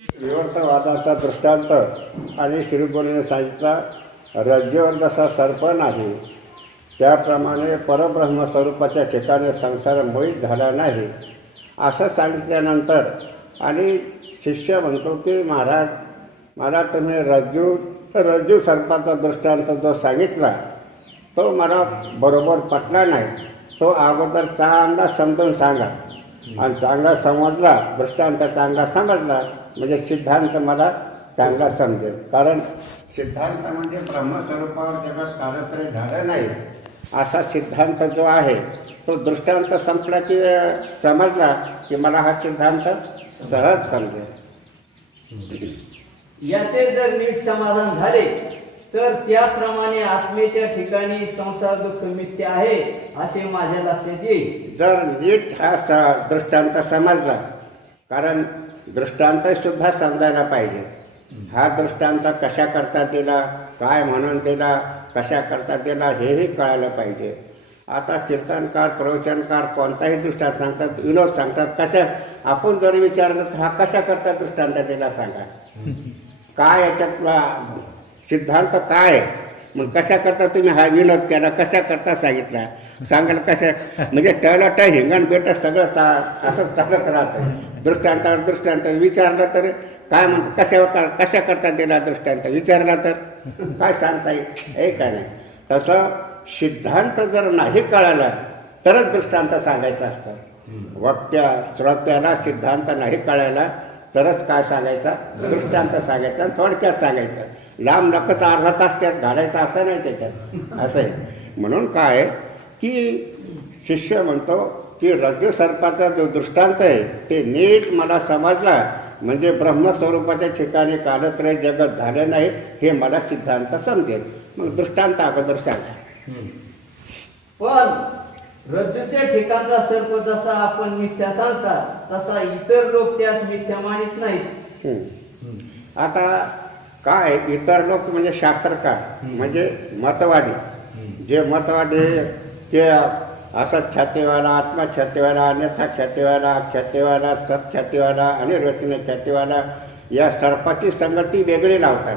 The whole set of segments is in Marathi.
विवर्तवादाचा दृष्टांत आणि श्रीगुरूने सांगितला, रज्जूवर जसा सर्प नाही त्याप्रमाणे परब्रह्मस्वरूपाच्या ठिकाणी संसार मोहित झाला नाही असं सांगितल्यानंतर आणि शिष्य म्हणतो की महाराज तुम्ही रज्जू सर्पाचा दृष्टांत जो सांगितला तो मला बरोबर पटला नाही, तो अगोदर चांगला समजून सांगा. आणि चांगला समजला, दृष्टांत चांगला समजला म्हणजे सिद्धांत मला चांगला समजेल. कारण सिद्धांत म्हणजे ब्रह्मस्वरूपावर जगात कार्यक्रम झालं नाही असा सिद्धांत जो आहे तो दृष्टांत संपला की समजला की मला हा सिद्धांत सहज समजेल. याचे जर नीट समाधान झाले तर त्याप्रमाणे आत्मेच्या ठिकाणी संसार दुःख मिथ्य आहे असे माझ्या लक्षात येईल. जर नीट हा दृष्टांत समजला, कारण दृष्टांत सुद्धा समजायला पाहिजे. हा दृष्टांत कशा करता दिला, काय म्हणून दिला, कशा करता दिला हेही कळायला पाहिजे. आता कीर्तनकार प्रवचनकार कोणताही दृष्टांत सांगतात, विनोद सांगतात, कशा आपण जर विचारलं तर हा कशा करता दृष्टांत दिला सांगा, काय याच्यातला सिद्धांत काय आहे, मग कशा करता तुम्ही हा विनोद केला, कशा करता सांगितला सांगायला कशा म्हणजे टळट हिंगण बेट सगळं असं तसंच राहतं. दृष्टांत विचारलं तर काय म्हणतात, कशा करता दिला दृष्टांत विचारला तर काय सांगता येईल, हे काय नाही. तसं सिद्धांत जर नाही कळाला तरच दृष्टांत सांगायचं असतं. श्रोत्याला सिद्धांत नाही कळायला तरच काय सांगायचा, दृष्टांत सांगायचा, थोडक्यात सांगायचं. लांब नकच अर्धा तास त्यात घालायचा असं नाही त्याच्यात, असं आहे. म्हणून काय की शिष्य म्हणतो की रज्जू सर्पाचा जो दृष्टांत आहे ते नीट मला समजला म्हणजे ब्रह्मस्वरूपाच्या ठिकाणी कालत्रय जगत झालं नाही हे मला सिद्धांत समजेल. मग दृष्टांत अगोदर सांगा. पण रज्जूच्या ठिकाणचा सर्प जसा आपण मिथ्या सांगतात तसा इतर लोक त्यास मिथ्या मानित नाहीत. आता काय इतर लोक म्हणजे शास्त्रकार म्हणजे मतवादी. जे मतवादी ते असत ख्यातीवाला, आत्मख्यातीवाला, अन्यथा ख्यातीवाला, ख्यातीवाला, सत्ख्यातीवाला आणि रचने ख्यातीवाला या सर्पाची संगती वेगळी लावतात,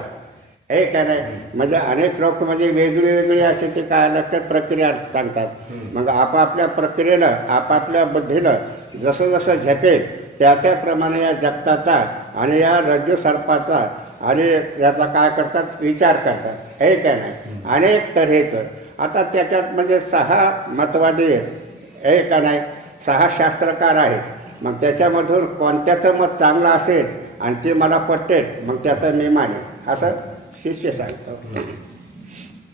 हे काय नाही. म्हणजे अनेक लोक म्हणजे वेगळी अशी ती काय लक्षात प्रक्रिया सांगतात. मग आपापल्या प्रक्रियेनं आपापल्या बुद्धीनं जसं जसं झेपेल त्याप्रमाणे या जगताचा आणि या रज्जू सर्पाचा आणि याचा काय करतात विचार करतात, हे काय नाही. अनेक तऱ्हेचं आता त्याच्यात म्हणजे 6 मतवादी आहेत, हे का नाही, 6 शास्त्रकार आहेत. मग त्याच्यामधून कोणत्याचं मत चांगलं असेल आणि ते मला पटतेल मग त्याचं मी मानेन असं शिष्य सांगतो.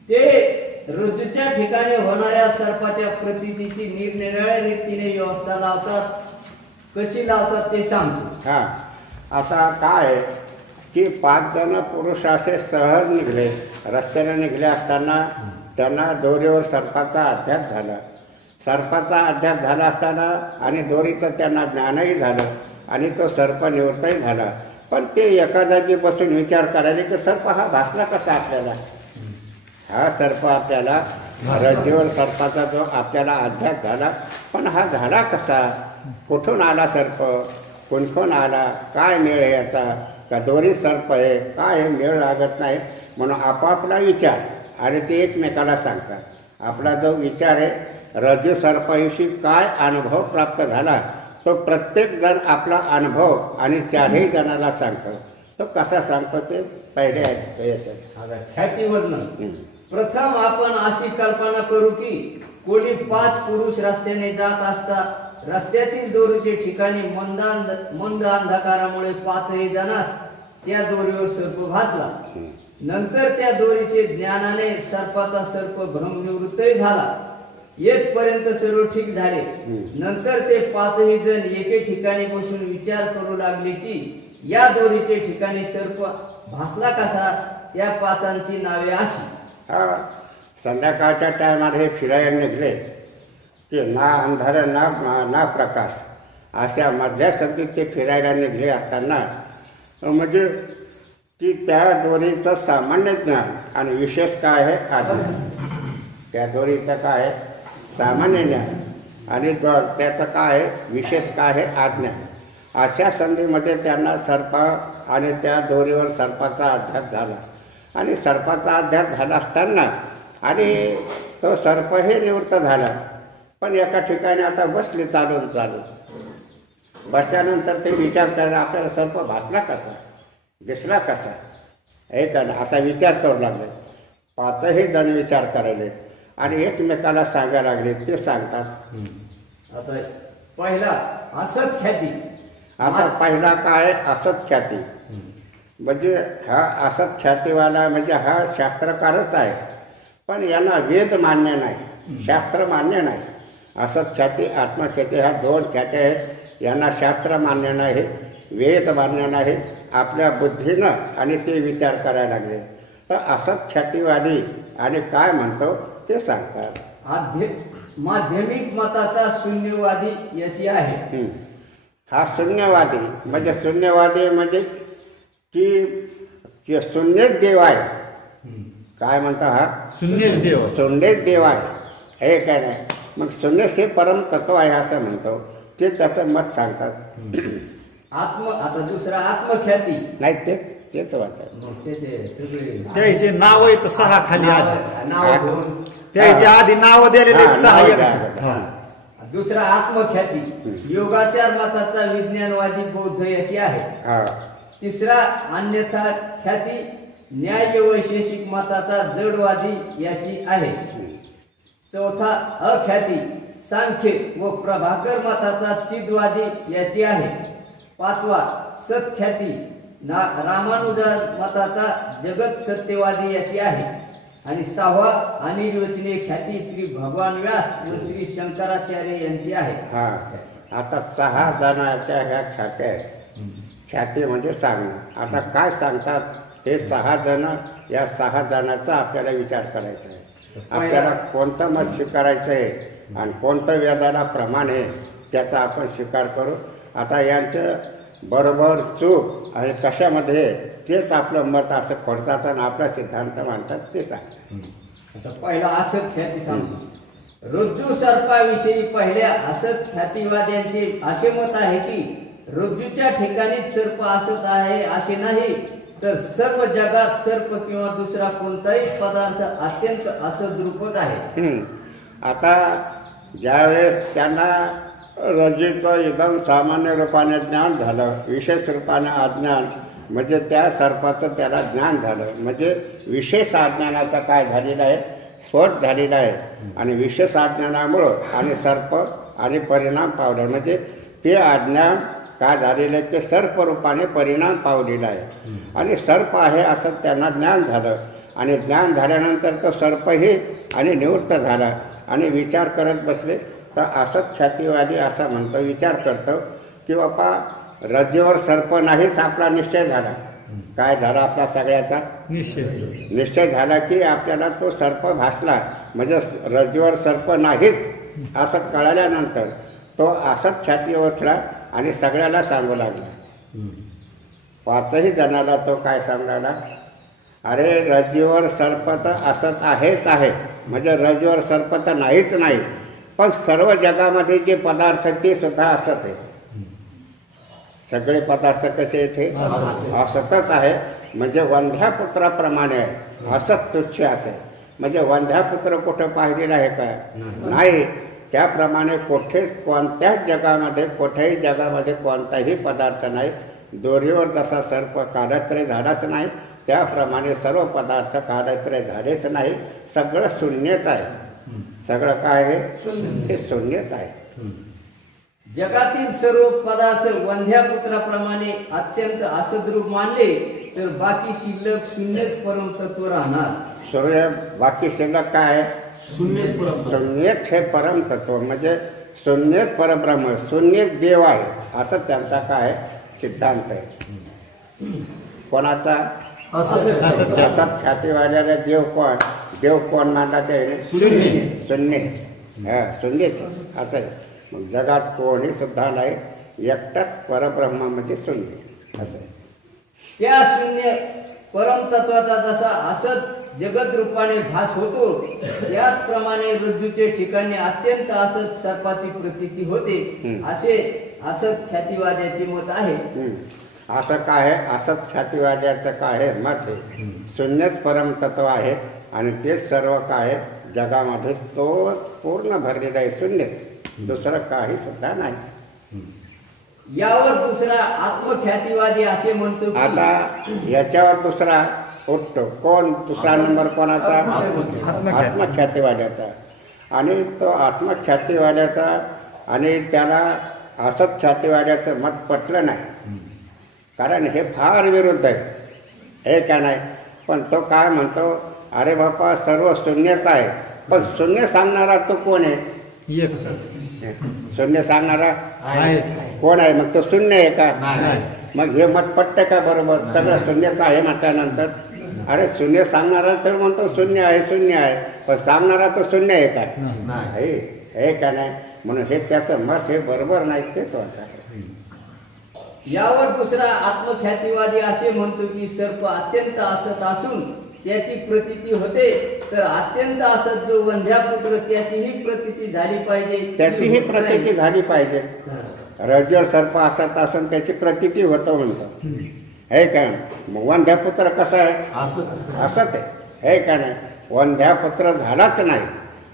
ते रज्जूच्या ठिकाणी होणाऱ्या सर्पाच्या प्रतीची निरनिराळ्या रीतीने व्यवस्था लावतात, कशी लावतात ते सांगतो. हा आता काय की 5 जण पुरुष असे सहज निघले, रस्त्याने निघले असताना त्यांना दोरीवर सर्पाचा अध्यास झाला. सर्पाचा अध्यास झाला असताना आणि दोरीचं त्यांना ज्ञानही झालं आणि तो सर्प निवृत्तही झाला. पण ते एका जागी बसून विचार करायला की सर्प हा भासला कसा आपल्याला, हा सर्प आपल्याला रज्जूवर सर्पाचा जो आपल्याला अध्यास झाला पण हा झाला कसा, कुठून आला सर्प, कोण आला, काय मेळ आहे याचा, का दोरी सर्प आहे, काय मेळ लागत नाही. म्हणून आपापला विचार आणि ते एकमेकाला सांगतात. आपला जो विचार आहे रज्जू सर्पाविषयी काय अनुभव प्राप्त झाला तो प्रत्येक जण आपला अनुभव आणि 4ही जणाला सांगतो. तो कसा सांगतो ते पहिले ख्यातीवरनं. प्रथम आपण अशी कल्पना करू की कोणी 5 पुरुष रस्त्याने जात असता रस्त्यातील दोरीचे ठिकाणी मंद अंधकारामुळे 5ही जणांस त्या दोरीवर सर्प भासला. नंतर त्या दोरीचे ज्ञानाने सर्पाचा सर्प भ्रमनिवृत्तही झाला. येथपर्यंत सर्व ठीक झाले. नंतर ते 5ही जण एके ठिकाणी बसून विचार करू लागले की या दोरीचे ठिकाणी सर्प भासला कसा. त्या 5 नावे अशी. संध्याकाळच्या टायमाला हे फिरायला निघले की ना अंधार ना प्रकाश अशा मधल्या संधीत ते फिरायला निघले असताना म्हणजे की त्या दोरीचं सामान्य ज्ञान आणि विशेष काय आहे आज्ञा. त्या दोरीचं काय आहे सामान्य ज्ञान आणि त्याचं काय आहे विशेष काय आहे आज्ञा. अशा संधीमध्ये त्यांना सर्प आणि त्या दोरीवर सर्पाचा अध्यास झाला आणि सर्पाचा अध्यास झाला असताना आणि तो सर्पही निवृत्त झाला. पण एका ठिकाणी आता बसले चालून बसल्यानंतर ते विचार करायला आपल्याला सर्प भासला कसा, दिसला कसा, हे का ना असा विचार करू लागले. पाचही जण विचार करायले आणि एकमेकाला सांगायला लागले. ते सांगतात आता पहिला असत ख्याती. आता पहिला काय असत ख्याती म्हणजे हा असत ख्यातीवाला म्हणजे हा शास्त्रकारच आहे, पण यांना वेद मान्य नाही, शास्त्र मान्य नाही. असत ख्याती आत्मख्याती ह्या दोन ख्यात्या आहेत. यांना शास्त्र मान्य नाही, वेद मान्य नाही. आपल्या बुद्धीनं आणि ते विचार करायला लागले. तर असत ख्यातीवादी आणि काय म्हणतो ते सांगतात. माध्यमिक मताचा शून्यवादी याची आहे. हा शून्यवादी म्हणजे की शून्यच देव आहे. काय म्हणता हा शून्यच देव आहे, हे काय नाही. मग शून्य हे परम तत्व आहे असं म्हणतो. ते त्याचं मत सांगतात. आता दुसरा आत्मख्याती नाही तेच वाचायचं. त्याचे नाव आहेत 6 खाली नाव घेऊन त्याच्या आधी नाव दिलेले 6. दुसरा आत्मख्याती योगाचार मताचा विज्ञानवादी बौद्ध याची आहे. तिसरा अन्यथा ख्याती न्याय वैशेषिक मताचा जडवादी याची आहे. चौथा अख्याती सांख्य व प्रभाकर मताचा चिदवादी याची आहे. पाचवा सत्ख्याती रामानुजा मताचा जगत सत्यवादी याची आहे. आणि 6वा अनिर्वचनीय ख्याती श्री भगवान व्यास व श्री शंकराचार्य यांची आहे. आता 6 जणांच्या ह्या ख्याती म्हणजे सांगणं. आता काय सांगतात हे 6 जण, या 6 जणांचा आपल्याला विचार करायचा आहे. आपल्याला कोणतं मत स्वीकारायचं आहे आणि कोणतं वेदाला प्रमाण आहे त्याचा आपण स्वीकार करू. आता यांचं बरोबर चूक आणि कशामध्ये तेच आपलं मत असं खोडतात आणि आपला सिद्धांत मानतात ते सांग. आता पहिला असत ख्याती सांगतो. रज्जू सर्पाविषयी पहिल्या असत ख्यातीवाद्यांचे असे मत आहे की रज्जूच्या ठिकाणीच सर्प असत आहे असे नाही, तर सर्व जगात सर्प किंवा दुसरा कोणताही पदार्थ अत्यंत असत रूपच आहे. आता ज्यावेळेस त्यांना रज्जूचं एकदम सामान्य रूपाने ज्ञान झालं, विशेष रूपाने अज्ञान म्हणजे त्या सर्पाचं त्याला ज्ञान झालं. म्हणजे विशेष अज्ञानाचा काय झालेला आहे, स्फोट झालेला आहे. आणि विशेष अज्ञानामुळं आणि सर्प आणि परिणाम पावलं म्हणजे ते अज्ञान काय झालेलं आहे ते सर्परूपाने परिणाम पावलेला आहे. आणि सर्प आहे असं त्यांना ज्ञान झालं आणि ज्ञान झाल्यानंतर तो सर्पही आणि निवृत्त झाला आणि विचार करत बसले. तर असत ख्यातीवादी असा म्हणतो, विचार करतो की बापा रज्जूवर सर्प नाहीच आपला निश्चय झाला. काय झाला आपला सगळ्याचा निश्चय झाला की आपल्याला तो सर्प भासला म्हणजे रज्जूवर सर्प नाहीच असं कळाल्यानंतर तो असत ख्याती ओळखला आणि सगळ्याला सांगू लागला. 5ही जणाला तो काय सांगला, अरे रज्जूवर सर्प तर असत आहेच आहे म्हणजे रज्जूवर सर्प तर नाहीच नाही, पण सर्व जगामध्ये जे पदार्थ ते सुद्धा असत आहे. सगळे पदार्थ कसे येथे असतच आहे म्हणजे वंध्यापुत्राप्रमाणे आहे. असत तुच्छ असे म्हणजे वंध्यापुत्र कुठं पाहिलेला आहे का, नाही. त्याप्रमाणे कोणत्याच जगामध्ये कुठल्याही जगामध्ये कोणताही पदार्थ नाही. दोरीवर जसा सर्प कालत्रय झालाच नाही त्याप्रमाणे सर्व पदार्थ कालत्रय झालेच नाही. सगळं शून्यच आहे. सगळं काय आहे, हे शून्यच आहे. जगातील सर्व पदार्थ वंध्यापुत्राप्रमाणे अत्यंत असद्रूप मानले तर बाकी शिल्लक शून्यच परमतत्व राहणार. सूर्य बाकी शिल्लक काय आहे, शून्यच हे परम तत्व म्हणजे शून्यच परब्रह्म, शून्यच देव आहे असं त्यांचा काय सिद्धांत आहे. कोणाचा असत ख्यातीवाल्याला देव कोण मानला ते शून्य. शून्यच असं आहे. मग जगात कोणी सुद्धा नाही, एकटाच परब्रह्म म्हणजे शून्य असं आहे. त्या शून्य परमतत्वाचा जसा असत जगत रूपाने भास होतो त्याचप्रमाणे रज्जूचे ठिकाणी अत्यंत असत सर्पाची प्रतीती होते. असे असत ख्यातिवाद्याचे मत आहे. असं काय आहे? असत ख्यातिवाद्याचं काय आहे? मत आहे शून्यच परमतत्व आहे आणि तेच सर्व काय आहे जगामध्ये तो पूर्ण भरलेला आहे. शून्यच, दुसरं काही सुद्धा नाही. यावर दुसरा आत्मख्यातिवादी असे म्हणतो की आता याच्यावर दुसरा उठतो. कोण? दुसरा नंबर कोणाचा? आत्मख्यातिवाद्याचा. आणि तो आत्मख्यातिवाद्याचा आणि त्याला असत ख्यातिवाद्याचं मत पटलं नाही, कारण हे फार विरुद्ध आहे. हे का नाही? पण तो काय म्हणतो, अरे बापा सर्व शून्यच आहे. पण शून्य सांगणारा तो कोण आहे? शून्य सांगणारा कोण आहे? मग तो शून्य आहे का? मग हे मत पटतं का? बरोबर सगळं शून्यच आहे म्हटल्यानंतर अरे शून्य सांगणारा तर म्हणतो शून्य आहे, शून्य आहे, पण सांगणारा तो शून्य आहे काय? हे का नाही? म्हणून हे त्याचं मत हे बरोबर नाही, तेच वाटत आहे. यावर दुसरा आत्मख्यातिवादी असे म्हणतो की सर्प अत्यंत असत असून त्याची प्रतीती होते, तर अत्यंत असत जो वंध्यापुत्र त्याचीही प्रतीती झाली पाहिजे. त्याचीही प्रतीती झाली पाहिजे. रज्जूवर सर्प असत असून त्याची प्रतीती होतं म्हणतो. हे काय? मग वंध्यापुत्र कसं आहे? असत आहे. हे का नाही? वंध्यापुत्र झालाच नाही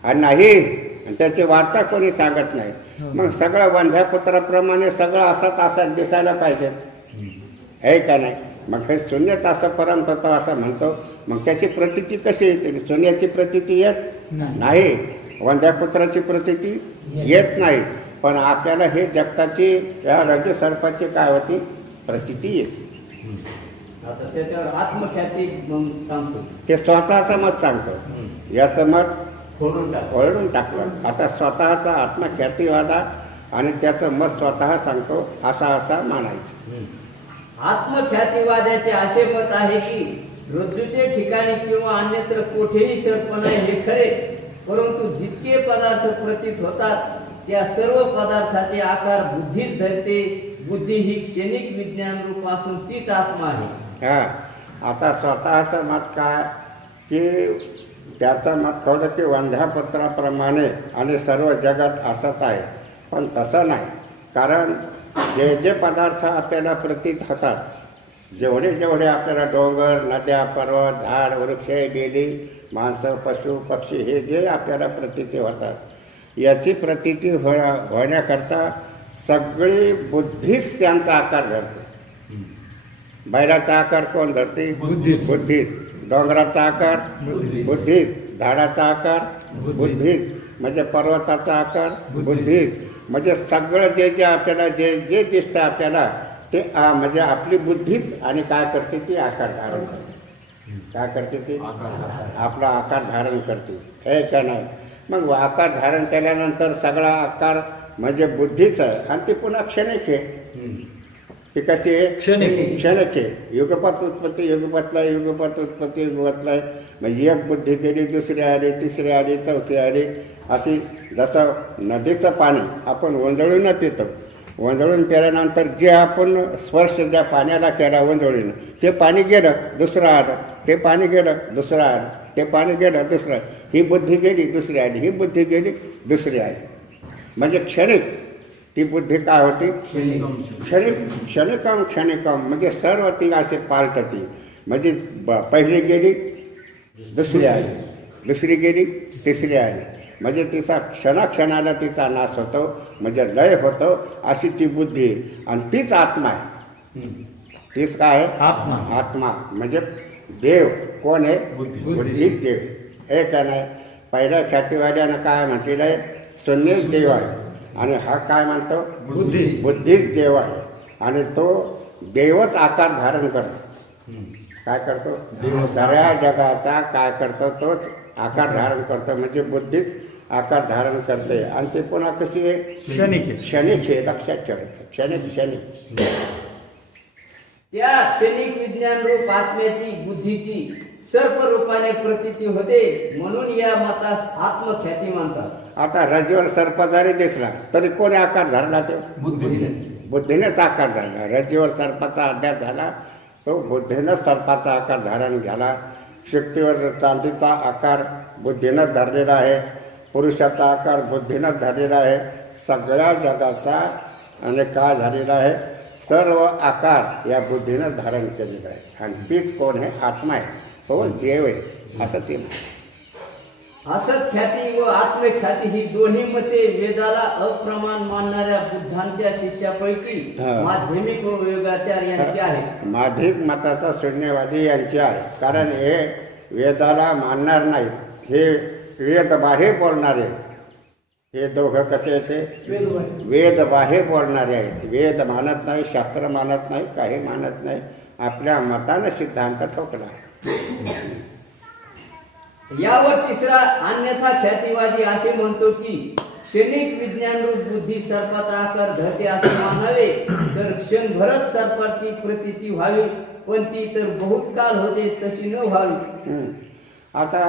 आणि नाही त्याची वार्ता कोणी सांगत नाही. मग सगळं वंध्यापुत्राप्रमाणे सगळं असत दिसायला पाहिजे. हे का नाही? मग हे शून्यच असं परमतत्व असं म्हणतो. मग त्याची प्रतीती कशी येते? शून्याची प्रतीती येत नाही, वंध्यापुत्राची प्रतीती येत नाही. पण आपल्याला हे जगताची या रज्जू सर्पाची काय होती? प्रतीती येते. आता त्याच्यावर आत्मख्याती मग सांगतो, ते स्वतःचं मत सांगतो. याचं मत ओरडून टाकलं. आता स्वतःचा आत्मख्यातिवादा आणि त्याचं मत स्वतः सांगतो असा मानायचं. आत्मख्यातिवाद्याचे असे मत आहे की रज्जूचे ठिकाणी किंवा अन्यत्र कोठेही सर्प नाही हे खरे, परंतु जितके पदार्थ प्रतीत होतात त्या सर्व पदार्थाचे आकार बुद्धीच धरते. बुद्धी ही क्षणिक विज्ञान रूप असून तीच आत्मा आहे. आता स्वतःचं मत काय की त्याचं मत थोडं की वंध्यापुत्राप्रमाणे आणि सर्व जगात असत आहे, पण तसं नाही. कारण जे जे पदार्थ आपल्याला प्रतीत होतात, जेवढे आपल्याला डोंगर, नद्या, पर्वत, झाड, वृक्ष, बेली, माणसं, पशु, पक्षी हे जे आपल्याला प्रतीती होतात, याची प्रतीती होण्याकरता सगळी बुद्धीच त्यांचा आकार धरते. बैलाचा आकार कोण धरते? बुद्धीच. डोंगराचा आकार बुद्धीच. झाडाचा आकार बुद्धीच. म्हणजे पर्वताचा आकार बुद्धीच. म्हणजे सगळं जे आपल्याला जे दिसतं आपल्याला ते म्हणजे आपली बुद्धीच आणि काय करते ती आकार धारण करते. काय करते ती? आपला आकार धारण करते. हे का नाही? मग आकार धारण केल्यानंतर सगळा आकार म्हणजे बुद्धीच आहे आणि ती पुन्हा क्षणिक आहे. ती कशी आहे? क्षणिक आहे. युगपत उत्पत्ती, युगपतला युगपत उत्पत्ती, युगपतला म्हणजे एक बुद्धी केली, दुसरी आली, तिसरी आली, चौथी आली, अशी. जसं नदीचं पाणी आपण वंजळून पितो, वंजळून प्याल्यानंतर जे आपण स्पर्श ज्या पाण्याला केला वंजळीनं, ते पाणी गेलं, दुसरं आलं, ते पाणी गेलं, दुसरं आलं, ते पाणी गेलं, दुसरं आलं. ही बुद्धी गेली, दुसरी आली, ही बुद्धी गेली, दुसरी आली. म्हणजे क्षणिक ती बुद्धी काय होती? क्षणिकम म्हणजे सर्व ती असे पालटती. म्हणजे पहिली गेली, दुसरी आली, दुसरी गेली, तिसरी आली. म्हणजे तिचा क्षणाला तिचा नाश होतो, म्हणजे लय होतो. अशी ती बुद्धी आणि तीच आत्मा आहे. तीच काय आहे? आत्मा म्हणजे देव. कोण आहे? बुद्धीच देव. हे का नाही? पहिल्या ख्यातिवाद्यानं काय म्हटलेलं आहे? शून्यच देव आहे. आणि हा काय म्हणतो? बुद्धीच देव आहे. आणि तो देवच आकार धारण करतो. काय करतो? सगळ्या जगाचा काय करतो? तोच आकार धारण करतो. म्हणजे बुद्धीच आकार धारण करते. आणि ते पुन्हा कशी आहे? क्षणिक आहे. लक्षात ठेवायचं. क्षणिक. त्या क्षणिक विज्ञान रूप आत्म्याची, बुद्धीची सर्प रूपाने प्रतीती होते, म्हणून या मतास आत्मख्याती म्हणतात. आता रज्जूवर सर्प जरी दिसला तरी कोणी आकार धरला? ते बुद्धीनेच आकार धरला. रज्जूवर सर्पाचा अध्यास झाला, तो बुद्धीनं सर्पाचा आकार धारण झाला. शक्तीवर चांदीचा आकार बुद्धीनं धरलेला आहे. पुरुषाचा आकार बुद्धीनं धरलेला आहे. सगळ्या जगाचा अनेक काळ झालेला आहे. सर्व आकार या बुद्धीनं धारण केलेला आहे आणि तीच कोण आहे? आत्मा आहे, तो देव आहे असं ते म्हणतात. असत ख्याती व आत्मख्याती ही दोन्ही मते वेदाला अप्रमाण मानणाऱ्या बुद्धांच्या शिष्यापैकी माध्यमिक व योगाचार यांची आहे. माध्यमिक मताचा शून्यवादी यांची आहे. कारण हे वेदाला मानणार नाहीत, हे वेद बाहेर बोलणारे. हे दोघं कसे आहेत? वेद बाहेर बोलणारे आहेत. वेद मानत नाही, शास्त्र मानत नाही, काही मानत नाही, आपल्या मतानं सिद्धांत ठोकला. यावर तिसरा अन्यथा ख्यातीवादी असे म्हणतो की क्षणिक विज्ञानरूप बुद्धी सर्पाचा आकार धरते असे मानावे, तर क्षणभरच सर्पाची प्रतीती व्हावी, पण ती तर बहुत काल होते तशी न व्हावी. आता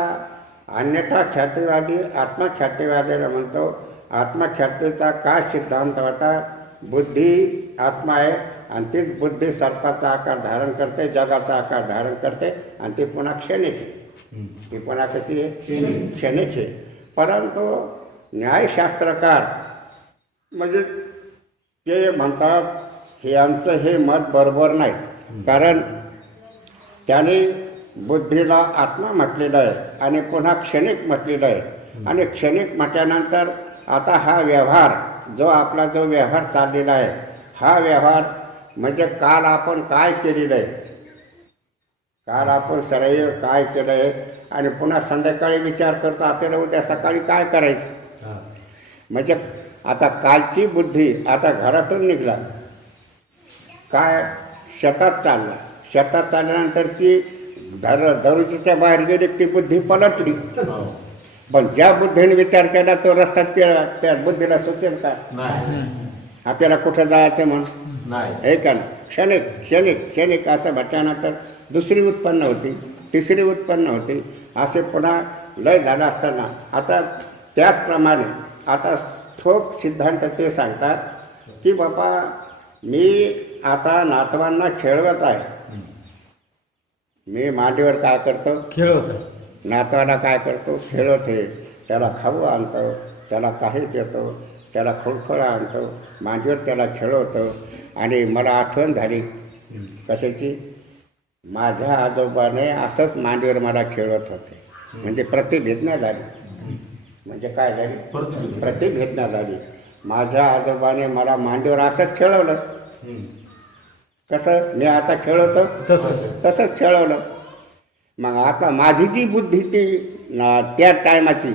अन्यथा ख्यातीवादी आत्मख्यातीवादीला म्हणतो. आत्मख्यातीचा काय सिद्धांत होता? बुद्धी आत्मा आहे आणि तीच बुद्धी सर्पाचा आकार धारण करते, जगाचा आकार धारण करते आणि ती पुन्हा क्षणिक आहे. ती पुन्हा कशी आहे? क्षणिक आहे. परंतु न्यायशास्त्रकार म्हणजे ते म्हणतात हे आमचं हे मत बरोबर नाही. कारण त्याने बुद्धीला आत्मा म्हटलेलं आहे आणि पुन्हा क्षणिक म्हटलेलं आहे. आणि क्षणिक म्हटल्यानंतर आता हा व्यवहार जो आपला जो व्यवहार चाललेला आहे, हा व्यवहार म्हणजे काल आपण काय केलेलं आहे, काल आपण शरीर काय केलं आहे आणि पुन्हा संध्याकाळी विचार करतो आपल्याला उद्या सकाळी काय करायचं. म्हणजे आता कालची बुद्धी आता घरातून निघाला, काय शेतात चालला, शेतात चालल्यानंतर ती दरुजीच्या बाहेर गेली, ती बुद्धी पलटली. पण ज्या बुद्धीने विचार केला तो रस्ता त्या बुद्धीला सुचेल का? आपल्याला कुठं जायचं म्हणून हे का ना? क्षणिक क्षणिक क्षणिक असं म्हटल्यानंतर दुसरी उत्पन्न होती, तिसरी उत्पन्न होती, असे पुन्हा लय झालं असताना आता त्याचप्रमाणे आता ठोक सिद्धांत ते सांगतात की बाबा मी आता नातवांना खेळवत आहे. मी मांडीवर काय करतो? खेळवत. नातवाला काय करतो? खेळत आहे. त्याला खाऊ आणतो, त्याला काही देतो, त्याला खोडखोळा आणतो, मांडीवर त्याला खेळवतो. आणि मला आठवण झाली कशाची? माझ्या आजोबाने असंच मांडीवर मला खेळवत होते. म्हणजे प्रतिभिज्ञा झाली. म्हणजे काय झाली? प्रतिभिज्ञा झाली. माझ्या आजोबाने मला मांडीवर असंच खेळवलं. कसं? मी आता खेळवतो तसंच खेळवलं. मग आता माझी जी बुद्धी ती त्या टायमाची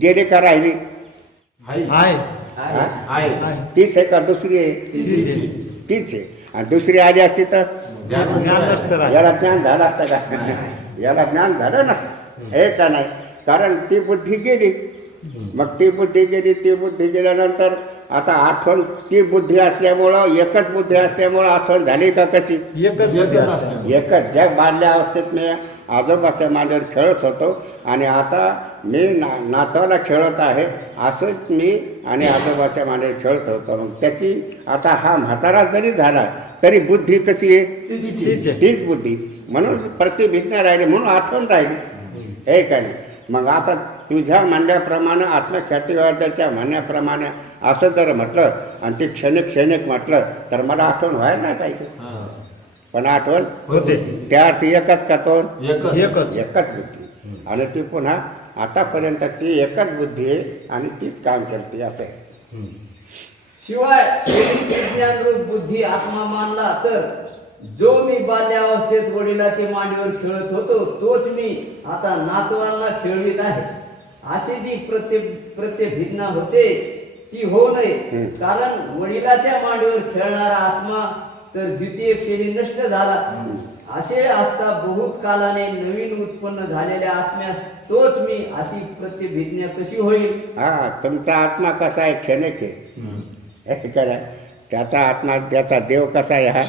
गेली का राहिली? तीच आहे का दुसरी आहे? तीच आहे. आणि दुसरी आली असती तर याला ज्ञान झालं असतं का? याला ज्ञान झालं नसतं, हे का नाही? कारण ती बुद्धी गेली. मग ती बुद्धी गेली, ती बुद्धी गेल्यानंतर आता आठवण ती बुद्धी असल्यामुळं, एकच बुद्धी असल्यामुळं आठवण झाली का कशी? एकच. ज्या बांधल्या अवस्थेत मी आजोबाच्या मांडीवर खेळत होतो आणि आता मी नातवाला खेळत आहे, असंच मी आणि आजोबाच्या मांडीवर खेळत होतो. मग त्याची आता हा म्हातारा जरी झाला तरी बुद्धी कशी आहे? तीच बुद्धी. म्हणून प्रतिभिज्ञा राहिली, म्हणून आठवण राहिली, हे का नाही? मग आता तुझ्या म्हणण्याप्रमाणे आत्मख्यातीवादाच्या म्हणण्याप्रमाणे असं जर म्हटलं आणि ते क्षणिक क्षणिक म्हटलं तर मला आठवण व्हायला नाही पाहिजे. पण आठवण होते. त्या अर्थी एकच का? तो एकच बुद्धी. आणि ती पुन्हा आतापर्यंत ती एकच बुद्धी आहे आणि तीच काम करते असं आहे. शिवाय विज्ञानरूप बुद्धी आत्मा मानला तर जो मी बाल्यावस्थेत वडिलाचे मांडीवर खेळत होतो तोच मी आता नातवांना खेळवीत आहे, अशी जी प्रतिभिज्ञा होते ती होऊ नये. कारण वडिलाच्या मांडीवर खेळणारा आत्मा तर द्वितीय क्षणी नष्ट झाला. असे असता बहुत कालाने नवीन उत्पन्न झालेल्या आत्म्यास तोच मी अशी प्रतिभिज्ञा कशी होईल? हा, तुमचा आत्मा कसा आहे? क्षणिक आहे. त्याचा आत्मा, त्याचा देव कसा आहे? हा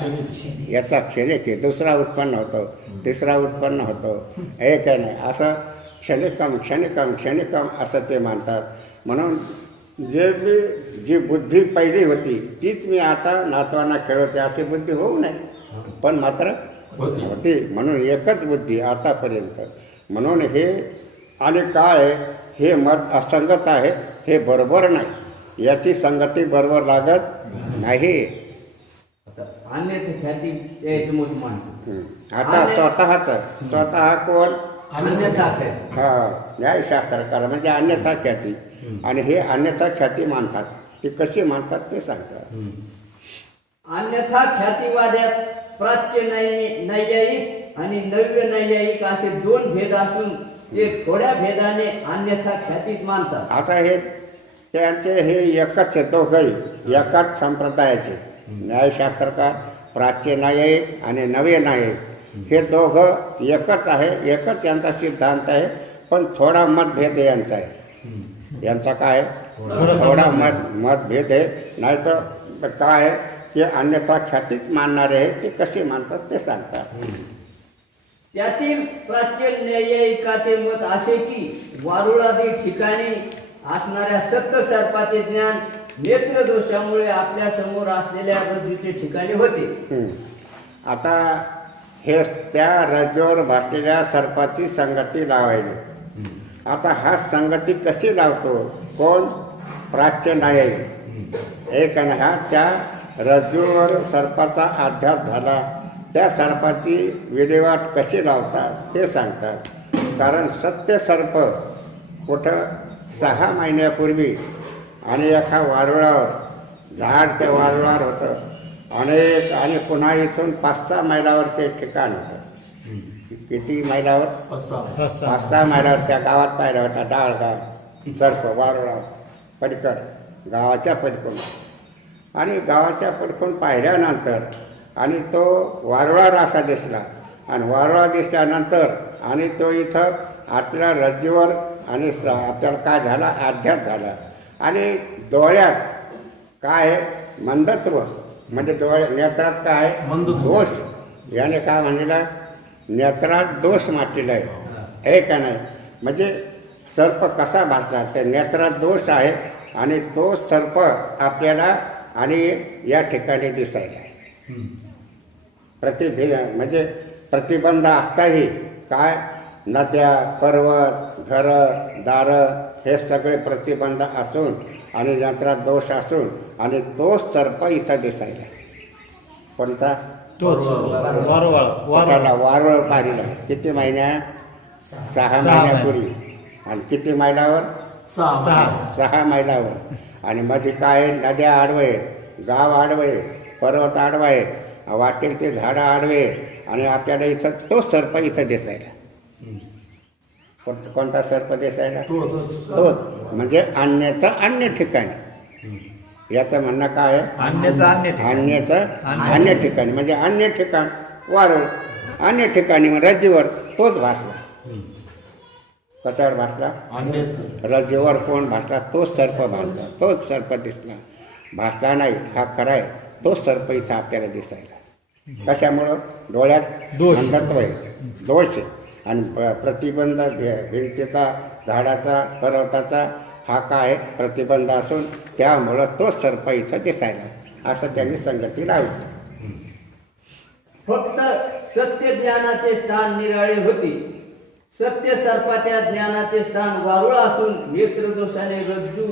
याचा क्षणिक आहे. दुसरा उत्पन्न होतो, तिसरा उत्पन्न होतो, हे काय नाही. असं क्षणिकम क्षणिकम क्षणिकम असं ते मानतात. म्हणून जी बुद्धी पहिली होती तीच मी आता नातवांना खेळवते अशी बुद्धी होऊ नये, पण मात्र होती. म्हणून एकच बुद्धी आतापर्यंत. म्हणून हे आणि काय हे मत असंगत आहे, हे बरोबर नाही. याची संगती बरोबर लागत नाही. अन्यथा ख्याती यायचं मत मानतो. आता स्वतः कोण? अन्यथा ख्याती. हा, न्यायशास्त्रकार म्हणजे अन्यथा ख्याती. आणि हे अन्यथा ख्याती मानतात. ती कशी मानतात ते सांगतात. अन्यथा ख्यातीवाद्यात प्राच्य नैयायिक आणि नव्य नैयायिक असे दोन भेद असून ते थोड्या भेदाने अन्यथा ख्यातीच मानतात. आता हे त्यांचे हे एकच आहे, दोघंही एकाच संप्रदायाचे. न्यायशास्त्रकार प्राच्य न्यायिक आणि नव्य न्यायिक हे दोघं एकच आहे. एकच यांचा सिद्धांत आहे. पण थोडा मतभेद यांचा आहे. यांचा काय थोडा मतभेद आहे. नाही तर काय ते अन्यथा ख्यातीच मानणारे आहे. ते कसे मानतात ते सांगतात. त्यातील प्राच्य न्यायिकाचे मत असे की वारुळादी ठिकाणी असणाऱ्या सप्त सर्पाचे ज्ञान नेत्र दोषामुळे आपल्या समोर असलेल्या रज्जूचे ठिकाणी होते. आता हे त्या रज्जूवर भासलेल्या सर्पाची संगती लावायची. आता हा संगती कशी लावतो? कोण? प्राच्य न्यायिक. एक आणि हा त्या रज्जूवर सर्पाचा अध्यास झाला. त्या सर्पाची विल्हेवाट कशी लावतात ते सांगतात. कारण सत्य सर्प कुठं 6 महिन्यापूर्वी आणि एका वारुळावर झाड त्या वारुळावर होतं अनेक. आणि पुन्हा इथून 5-6 मैलावर ते ठिकाण होतं. किती मैलावर? 5-6 मैलावर त्या गावात पाहिला होता. डाळगाव सर्प वारुळावर पडकड गावाच्या पडकून. आणि गावाच्या पडकून पाहिल्यानंतर आणि तो वारुळावर असा दिसला. आणि वारुळा दिसल्यानंतर आणि तो इथं आपल्या रज्जूवर आणि आपल्याला काय झाला? अध्यास झाला. आणि डोळ्यात काय? मंदत्व म्हणजे डोळे नेत्रात काय? दोष. याने काय म्हणलेला? नेत्रात दोष माटलेला आहे. हे का नाही? म्हणजे सर्प कसा भासला? ते नेत्रात दोष आहे. आणि तो सर्प आपल्याला आणि या ठिकाणी दिसायला म्हणजे प्रतिबंध असताही काय? नद्या, पर्वत, घरं, दारं हे सगळे प्रतिबंध असून आणि नेत्रात दोष असून आणि तोच सर्प इथं दिसायला. कोणता? वारुळ पाहिला. किती महिन्या? 6 महिन्यापूर्वी. आणि किती मैलावर? 6 मैलावर. आणि मध्ये काय? नद्या आडवे, गाव आडवे, पर्वत आडवाय, वाटेल ते झाडं आडवे. आणि आपल्याला इथं तो सर्प इथं दिसायला. कोणता सर्प दिसायला? तोच. म्हणजे अन्याचं अन्य ठिकाणी. याचं म्हणणं काय आहे? अन्याचं अन्य ठिकाणी म्हणजे अन्य ठिकाण वारुळ. अन्य ठिकाणी मग रज्जूवर तोच भासला. कशावर भासला? रज्जूवर कोण भासला? तोच सर्प भासला. तोच सर्प दिसला. भासला नाही, हा खरा आहे. तोच सर्प इथं आपल्याला दिसायला. कशामुळं? डोळ्यात अंधत्व आहे, दोष आहे. आणि प्रतिबंध भिंतीचा, झाडाचा, पर्वताचा हा काय? प्रतिबंध असून त्यामुळं तोच सर्प इथं दिसायला. असं त्यांनी संगती लावली. फक्त सत्य ज्ञानाचे स्थान निराळे होते. सत्य सर्पाच्या ज्ञानाचे स्थान वारुळ असून नेत्रदोषाने रज्जू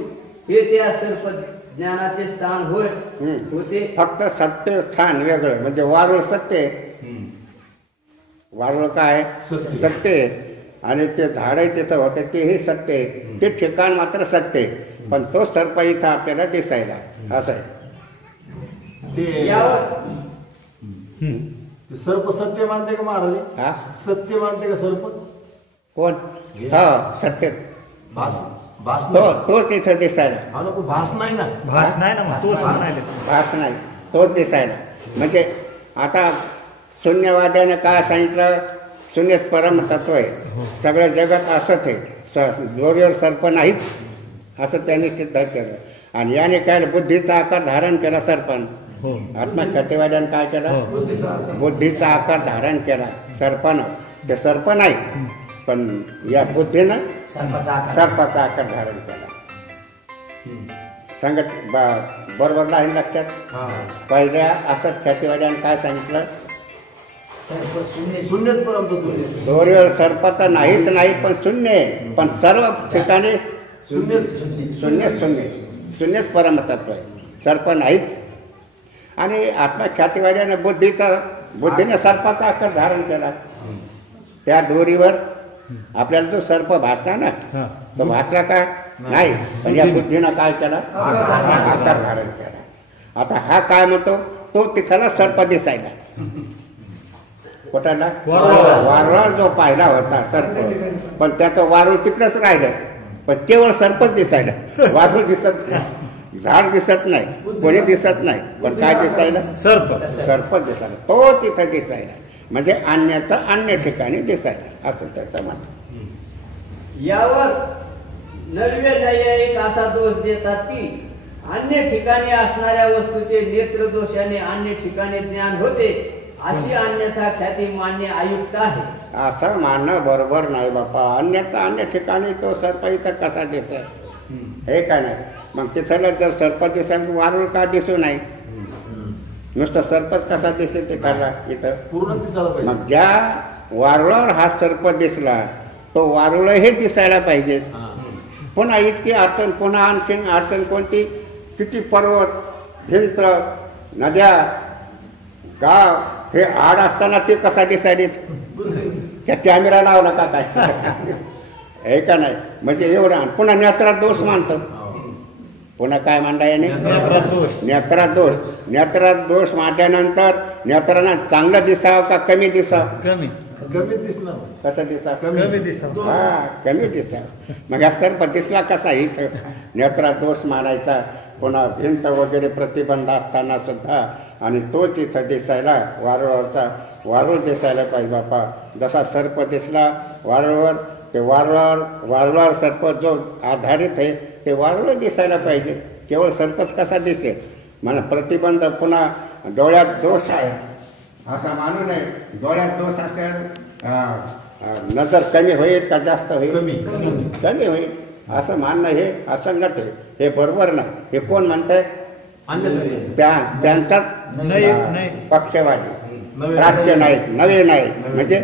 हे त्या सर्प ज्ञानाचे स्थान होते. फक्त सत्य स्थान वेगळं म्हणजे वारुळ सत्य. वारुळ काय? सत्य. आणि ते झाडही तिथं होते तेही सत्य. ते ठिकाण मात्र सत्य. पण तो सर्प इथं आपल्याला दिसायला. असं आहे. सर्प सत्य मानते का महाराज? हा, सत्य मानते का सर्प? कोण? हा, सत्य. तोच इथं दिसायला. भास नाही ना. भास नाही ना. भास नाही, तोच दिसायला. म्हणजे आता शून्यवाद्याने काय सांगितलं? शून्यच परमतत्व आहे. सगळं जगत असंच आहे. दोरीवर सर्प नाहीच असं त्यांनी सिद्ध केलं. आणि याने काय? बुद्धीचा आकार धारण केला सर्पानं. आत्मख्यातीवाद्यानं काय केलं? बुद्धीचा आकार धारण केला सर्पानं. ते सर्प नाही पण या बुद्धीनं सर्पाचा आकार धारण केला. सांगत बरोबर नाही लक्षात? पहिल्या असं ख्यातीवाद्यानं काय सांगितलं? शून्यच परंतु दोरीवर सर्प तर नाहीच नाही पण शून्य आहे. पण सर्व ठिकाणी शून्य शून्य. शून्यच परमतत्व आहे, सर्प नाहीच. आणि आत्मख्यातीवाल्याने बुद्धीने सर्पाचा आकार धारण केला. त्या दोरीवर आपल्याला तो सर्प भासला ना, हा. तो भासला का नाही, पण या बुद्धीनं काय केला, आकार धारण केला. आता हा काय म्हणतो, तो तिथला सर्प दिसायला, कुठाला वारुळावर जो पाहिला होता सर्प, पण त्याचं वारुळ तिकडंच राहिलं, पण केवळ सर्पच दिसायला, वारुळ दिसत नाही, झाड दिसत नाही, कोणी दिसत नाही, पण काय दिसायला, सर्प दिसायला, तो तिथं दिसायला, म्हणजे अन्याचं अन्य ठिकाणी दिसायला, असं त्याचं मत. यावर नव्हे नैयायिक असा दोष देतात की अन्य ठिकाणी असणाऱ्या वस्तूचे नेत्र दोषाने अन्य ठिकाणी ज्ञान होते, अशी अन्यथा ख्याती मान्य आयुक्त आहे. असं मानणं बरोबर नाही बापा. अन्याचा अन्य ठिकाणी तो सर्प इथं कसा दिसेल, हे काय नाही. मग तिथलं जर सर्प दिसेल, वारुळ का दिसू नाही, नुसतं सर्पच कसा दिसेल तिथला इथं, पूर्ण दिसायला पाहिजे. मग ज्या वारुळावर हा सर्प दिसला, तो वारुळ हे दिसायला पाहिजे. पुन्हा इतकी अडचण, पुन्हा आणखीन अडचण कोणती, किती पर्वत, भिंत, नद्या, गाव हे आड असताना ते कसा दिसायला, त्या कॅमेरा लावला का काय, हे का नाही. म्हणजे एवढं. पुन्हा नेत्रात दोष मानतात, पुन्हा काय मांडा याने, नेत्रात दोष. नेत्रात दोष मांडल्यानंतर नेत्रांना चांगलं दिसावं का कमी दिसावं, कमी दिसणार. कसं दिसावं, कमी दिसावं. हा कमी दिसावं. मग या सर्प दिसला कसा, इथं नेत्रात दोष मानायचा, पुन्हा भिंत वगैरे प्रतिबंध असताना सुद्धा, आणि तो तिथं दिसायला वारुळावरचा, वारुळ दिसायला पाहिजे बापा. जसा सर्प दिसला वारुळावर, ते वारुळावर सर्प जो आधारित आहे ते वारुळ दिसायला पाहिजे, केवळ सर्पच कसा दिसेल. म्हणा प्रतिबंध, पुन्हा डोळ्यात दोष आहे असा मानू नये. डोळ्यात दोष असेल, नजर कमी होईल का जास्त होईल, कमी होईल असं मानणं हे असंगत आहे, हे बरोबर नाही. हे कोण म्हणतंय, त्यांचाच पक्षवादी, प्राच्य नाईक, नवे नाईक, म्हणजे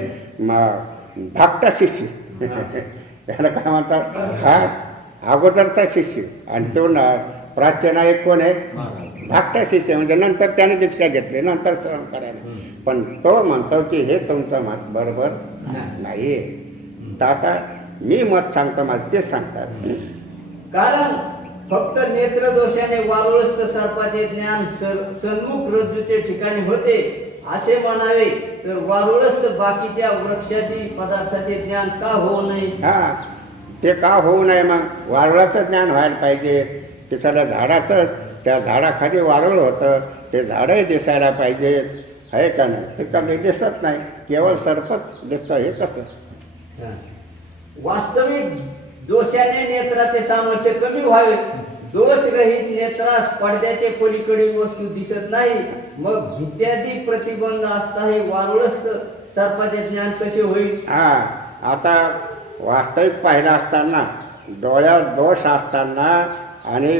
धाकटा शिष्य त्याला काय म्हणतात, हा अगोदरचा शिष्य. आणि तो प्राच्य नाईक कोण आहे, धाकटा शिष्य, म्हणजे नंतर त्याने दीक्षा घेतली, नंतर श्रम करायला. पण तो म्हणतो की हे तुमचं मत बरोबर नाही. तर आता मी मत सांगतो, माझं तेच सांगतात. कारण फक्त नेत्र दोषाने वारुळस्थ सर्पाचे ज्ञान सन्मुख रज्जूचे ठिकाणी होते असे म्हणावे, तर वारुळस्थ बाकीच्या वृक्षातील पदार्थाचे ज्ञान का होऊ नये. हा, ते का होऊ नये, मग वारुळाचं ज्ञान व्हायला पाहिजे. तिथलं झाडाचं, त्या झाडाखाली वारुळ होतं, ते झाडही दिसायला पाहिजे, आहे का नाही. हे कधी दिसत नाही, केवळ सर्पच दिसतं, हे कसं. वास्तविक दोषाने नेत्राचे सामर्थ्य कमी व्हावे, दोषरहित नेत्रास पडद्याचे पलीकडील वस्तू दिसत नाही, मग इत्यादी प्रतिबंध असताही वारुळस्थ सर्पाचे ज्ञान कसे होईल. हा, आता वास्तविक पाहिलं असताना, डोळ्यात दोष असताना आणि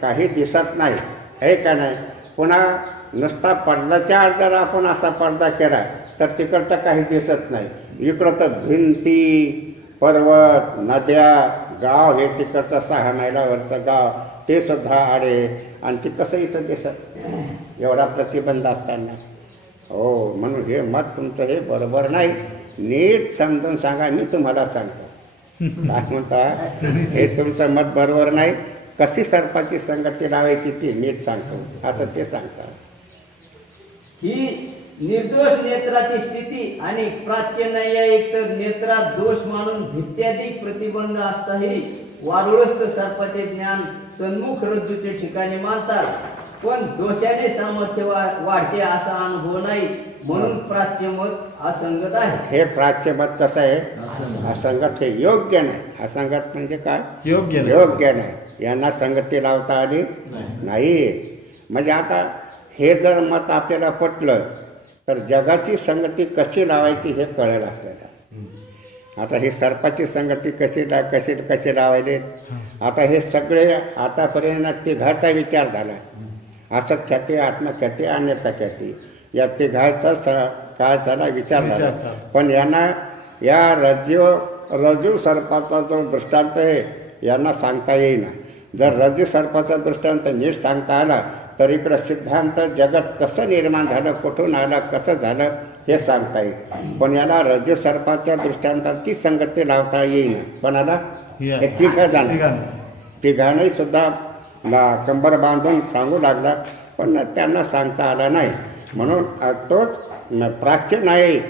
काही दिसत नाही, हे का नाही. पुन्हा नुसता पडद्याच्या आड जर आपण असा पडदा केला तर तिकडचं काही दिसत नाही. इकडं तर भिंती, पर्वत, नद्या, गाव, हे तिकडचं 6 मैलावरचं गाव, ते सुद्धा आडे, आणि ते कसं इथं दिसत एवढा प्रतिबंध असताना. हो, म्हणून हे मत तुमचं हे बरोबर नाही. नीट समजून सांगा, मी तुम्हाला सांगतो. काय म्हणता, हे तुमचं मत बरोबर नाही. कशी सर्पाची संगती लावायची ती नीट सांगतो, असं ते सांगतात. ही निर्दोष नेत्राची स्थिती आणि प्राच्य नैयायिक तर नेत्रात दोष मानून भित्याधिक प्रतिबंध असताही वारुळस्थ सर्पाचे ज्ञान सन्मुख रज्जूचे ठिकाणी मानतात, पण दोषाने सामर्थ्य वाढते असा अनुभव नाही, म्हणून प्राच्यमत असंगत आहे. हे प्राच्यमत कसं आहे, असंगत, हे योग्य नाही. असंगत म्हणजे काय, योग्य नाही. यांना संगती लावता आली नाही. म्हणजे आता हे जर मत आपल्याला पटलं तर जगाची संगती कशी लावायची हे कळेल आपल्याला. आता ही सर्पाची संगती कशी लावायली. आता हे सगळे आतापर्यंत तिघाचा विचार झाला, असख्याती, आत्मख्याती, अन्यथा ख्याती, या तिघाचा काय झाला विचार झाला. पण यांना या रज्जू सर्पाचा जो दृष्टांत आहे यांना सांगता येईना. जर रज्जू सर्पाचा दृष्टांत नीट सांगता आला तर इकडं सिद्धांत जगत कसं निर्माण झालं, कुठून आलं, कसं झालं हे सांगता येईल. पण याला रज्जू सर्पाच्या दृष्टांताची संगती लावता येईल. कोणाला? हे तिघांनाही सुद्धा कंबर बांधून सांगू लागला, पण त्यांना सांगता आला नाही. म्हणून तोच प्राच्य नाही,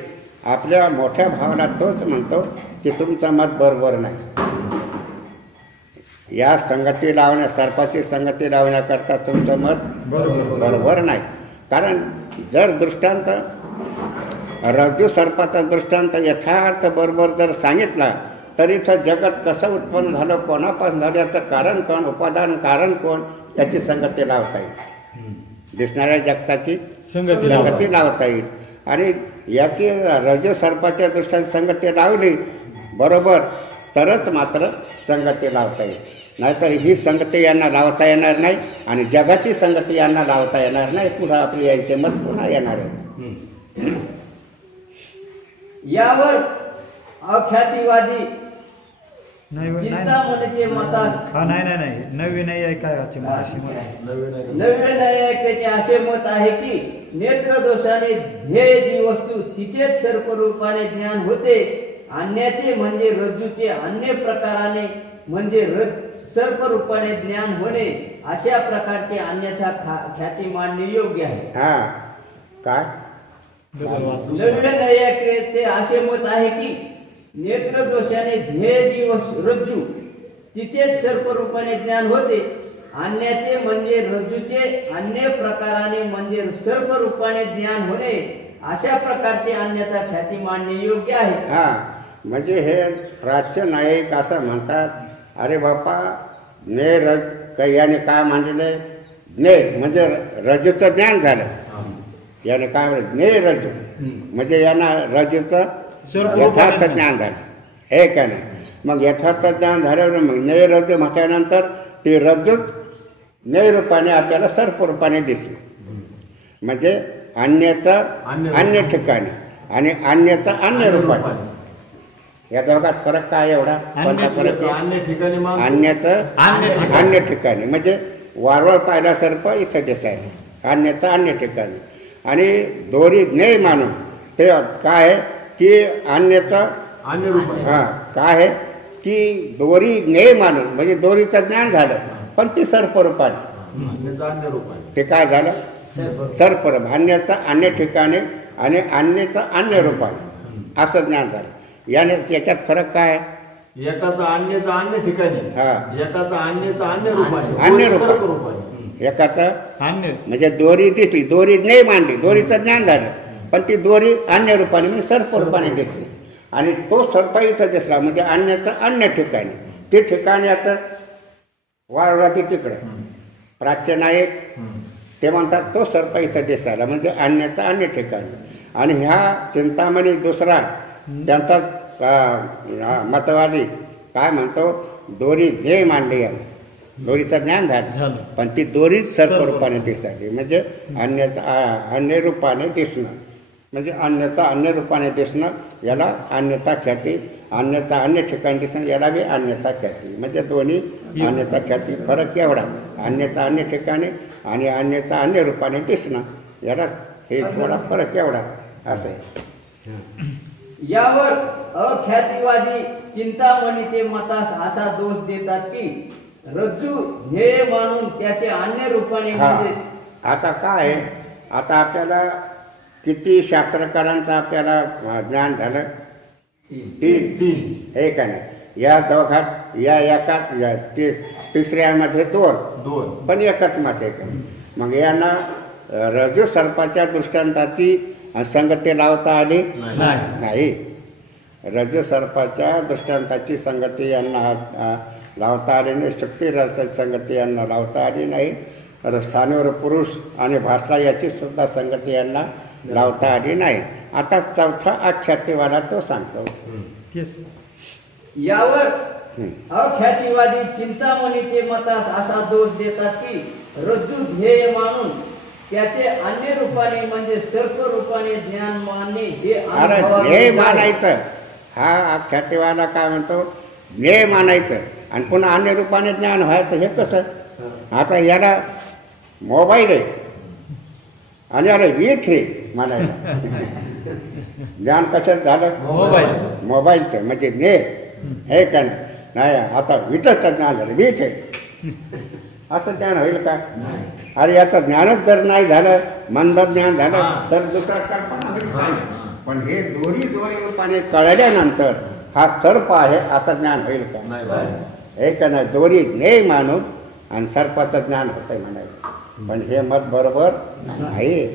आपल्या मोठ्या भावाला तोच म्हणतो की तुमचं मत बरोबर नाही. या संगती लावण्या, सर्पाची संगती लावण्याकरता तुमचं मत बरोबर नाही. कारण जर दृष्टांत रज्जू सर्पाचा दृष्टांत यथार्थ बरोबर जर सांगितला तर इथं जगत कसं उत्पन्न झालं, कोणापासून झालं, याचं कारण कोण, उपादान कारण कोण, त्याची संगती लावता येईल. दिसणाऱ्या जगताची संगती लावता येईल. आणि याची रज्जू सर्पाच्या दृष्टीने संगती लावली बरोबर तरच मात्र संगती लावता येईल. नाहीतर ही संगती यांना लावता येणार नाही आणि जगाची संगती यांना लावता येणार नाही. पुढे आपले यांचे मत पुन्हा येणार आहे. यावर अख्यातीवादी चिंतामणीचे मत नवीन त्याचे असे मत आहे की नेत्र दोषाने ध्येय जी वस्तू तिचेच सर्परूपाने ज्ञान होते, आणण्याचे म्हणजे रज्जूचे अन्य प्रकाराने म्हणजे सर्परूपाने ज्ञान होणे, अशा प्रकारचे अन्यथा ख्याती मांडणे योग्य आहे. काय नवीन ते असे मत आहे की नेत्र दोषाने ध्येय जी रज्जू तिचेच सर्परूपाने ज्ञान होते, आणण्याचे म्हणजे रज्जूचे अन्य प्रकाराने म्हणजे सर्परूपाने ज्ञान होणे, अशा प्रकारचे अन्यथा ख्याती मांडणे योग्य आहे. म्हणजे हे प्राच्य नायक असं म्हणतात, अरे बापा ने रज याने काय मांडले, ने म्हणजे रजूचं ज्ञान झालं, याने काय म्हणलं ने रजू म्हणजे यांना रजूचं यथार्थ ज्ञान झालं, हे का नाही. मग यथार्थ ज्ञान झाल्यावर मग ने रज्जू म्हटल्यानंतर ती रज्जूच ने रूपाने आपल्याला सर्प रूपाने दिसली. म्हणजे अन्याचं अन्य ठिकाणी आणि अन्याचं अन्य रूपाने, या दोघात फरक काय एवढा? कोणता फरक आहे? अन्याचं अन्य ठिकाणी म्हणजे वारवळ पाहिला सर्प इथं दिसायला, अन्याचं अन्य ठिकाणी. आणि दोरी ज्ञेय मानून ते काय आहे की अन्याचं अन्य रूप काय आहे की दोरी ज्ञेय मानून म्हणजे दोरीचं ज्ञान झालं, पण ती सर्प रूपाने, ते काय झालं सर्परूप, अन्याचं अन्य ठिकाणी आणि अन्याचं अन्य रूपाने असं ज्ञान झालं. याच्यात फरक काय आहे? एकाचा अन्याचा अन्य ठिकाणी, एकाचा अन्याचा अन्य रूपाने, अन्य रूपाने, एकाचं अन्य म्हणजे दोरी दिसली, दोरी नाही मांडली, दोरीचं ज्ञान झालं, पण ती दोरी अन्य रूपाने म्हणजे सर्प रूपाने दिसली. आणि तो सर्प इथं दिसला म्हणजे अन्याचं अन्य ठिकाणी, ते ठिकाणी आता वारवळा ती तिकडे प्राच्य नायक ते म्हणतात तो सर्प इथं दिसायला म्हणजे अन्याचं अन्य ठिकाणी. आणि ह्या चिंतामणी दुसरा त्यांचा मतवादी काय म्हणतो, दोरी ध्येय मांडली आहे, दोरीचं ज्ञान झालं, पण ती दोरीच सर्परूपाने दिसायली म्हणजे अन्याचं अन्य रूपाने दिसणं, म्हणजे अन्याचं अन्य रूपाने दिसणं, याला अन्यथा ख्याती. अन्याचा अन्य ठिकाणी दिसणं याला बी अन्यथा ख्याती. म्हणजे दोन्ही अन्यथा ख्याती फरक एवढा, अन्याचा अन्य ठिकाणी आणि अन्याचा अन्य रूपाने दिसणं, याला हे थोडा फरक एवढा असं आहे. यावर अख्यातीवादी चिंतामणीचे मतास असा दोष देतात की रज्जू ध्येय मानून त्याचे अन्य रूपाने म्हणजे. आता काय आहे, आता आपल्याला किती शास्त्रकारांचं आपल्याला ज्ञान झालं? तीन, हे का नाही. या दोघात या एकात तिसऱ्यामध्ये दोन, पण एकच मत आहे का. मग यांना रज्जू सर्पाच्या दृष्टांताची संगती लावता आली नाही. रज्जू सर्पाच्या दृष्टांताची संगती यांना लावता आली नाही, शक्ती रसाची संगती यांना लावता आली नाही, स्थानीवर पुरुष आणि भाषा याची सुद्धा संगती यांना लावता आली नाही. आता चौथा आख्यातीवाला तो सांगतो. यावर अख्यातीवादी चिंतामणीचे मतास असा दोष देतात की रज्जू ध्येय मानून त्याचे अन्य रूपाने म्हणजे सर्प रूपाने ज्ञान मानणे हे ध्येय मानायचं. हा आख्यातीवाला काय म्हणतो, ध्येय मानायचं आणि पुन्हा अन्य रूपाने ज्ञान व्हायचं हे कसं? आता याला मोबाईल आहे आणि याला वीट हे म्हणायला ज्ञान कशात झालं? मोबाईलचं म्हणजे ने हे का नाही? आता वीटच ज्ञान झालं, वीट आहे असं ज्ञान होईल का? अरे याचं ज्ञानच जर नाही झालं, मंद ज्ञान झालं तर दुसरा कल्पना होईल काय? पण हे दोन्ही रूपाने कळल्यानंतर हा सर्प आहे असं ज्ञान होईल का? हे का नाही? दोन्ही ज्ञेय मानून आणि सर्पाचं ज्ञान होतंय म्हणायचं, पण हे मत बरोबर नाही.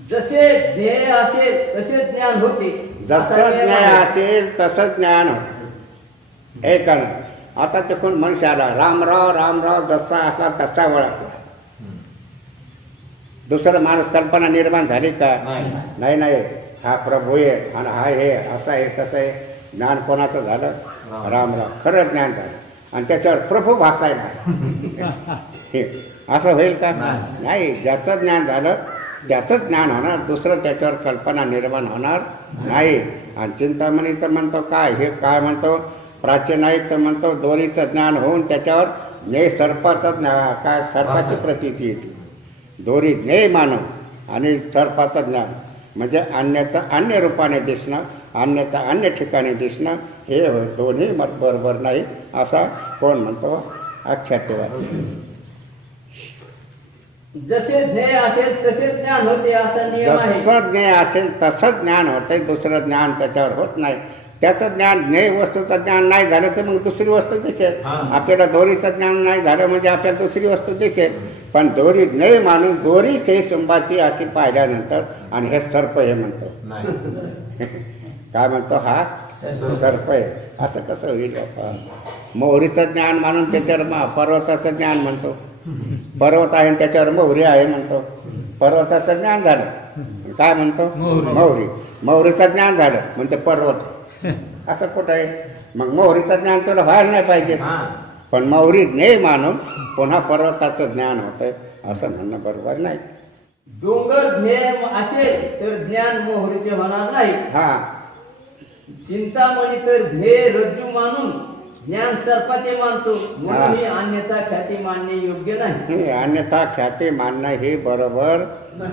जसे ध्येय असेल तसे ज्ञान होते, जसं ज्ञान असेल तसंच ज्ञान होतं. हे का नाही? आता ते कोण मनुष्याला रामराव रामराव जसा असला तसा ओळखला. दुसरं माणूस कल्पना निर्माण झाली का? नाही नाही, हा प्रभू आहे आणि हा हे असं आहे तसं आहे. ज्ञान कोणाचं झालं? रामराव खरं ज्ञान झालं आणि त्याच्यावर प्रभू भासायला असं होईल का? नाही. ज्याचं ज्ञान झालं त्याचंच ज्ञान होणार, दुसरं त्याच्यावर कल्पना निर्माण होणार नाही. आणि चिंतामणी तर म्हणतो काय, हे काय म्हणतो प्राचीन आहे तर म्हणतो दोरीचं ज्ञान होऊन त्याच्यावर ज्ञेय सर्पाचं ज्ञान, काय सर्पाची प्रतीती येते. दोरी ज्ञेय मानव आणि सर्पाचं ज्ञान म्हणजे अन्याचं अन्य रूपाने दिसणं, अन्याचं अन्य ठिकाणी दिसणं, हे दोन्ही मत बरोबर नाही असा कोण म्हणतो? आख्यातवादी. जसे ध्येय असेल तसे ज्ञान होते असा नियम आहे. जसं ज्ञेय असेल तसंच ज्ञान होतंय, दुसरं ज्ञान त्याच्यावर होत नाही. त्याचं ज्ञान ज्ञेय वस्तूचं ज्ञान नाही झालं तर मग दुसरी वस्तू दिसेल. आपल्याला दोरीचं ज्ञान नाही झालं म्हणजे आपल्याला दुसरी वस्तू दिसेल. पण दोरी ज्ञेय मानून दोरीच हे सुंबाची अशी पाहिल्यानंतर आणि हे सर्प हे म्हणतो काय म्हणतो? हा सर्प आहे असं कसं होईल? मोहरीचं ज्ञान मानून त्याच्यावर पर्वताचं ज्ञान म्हणतो. पर्वत आहे त्याच्यावर मोहरी आहे म्हणतो. पर्वताचं ज्ञान झालं काय म्हणतो? मोहरी. मोहरीचं ज्ञान झालं म्हणते पर्वत. असं कुठं आहे? मग मोहरीचं ज्ञान तुला व्हायला नाही पाहिजे, पण मोहरी ज्ञेय मानून पुन्हा पर्वताचं ज्ञान होतंय असं म्हणणं बरोबर नाही. डोंगर ध्येय असेल तर ज्ञान मोहरीचे होणार नाही. चिंतामणी तर ध्येय रज्जू मानून ज्ञान सर्पाचे मानतो, म्हणून ही अन्यथा ख्याती मानणे योग्य नाही. अन्यथा ख्याती मानणं हे बरोबर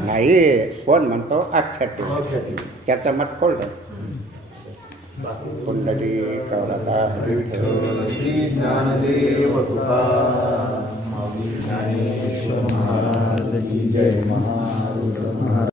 नाही. कोण म्हणतो? आख्याती. त्याचं मत खोडलं. कुंडली कवरता श्री ज्ञानदेव तुकाराम महाराज की जय. महाराज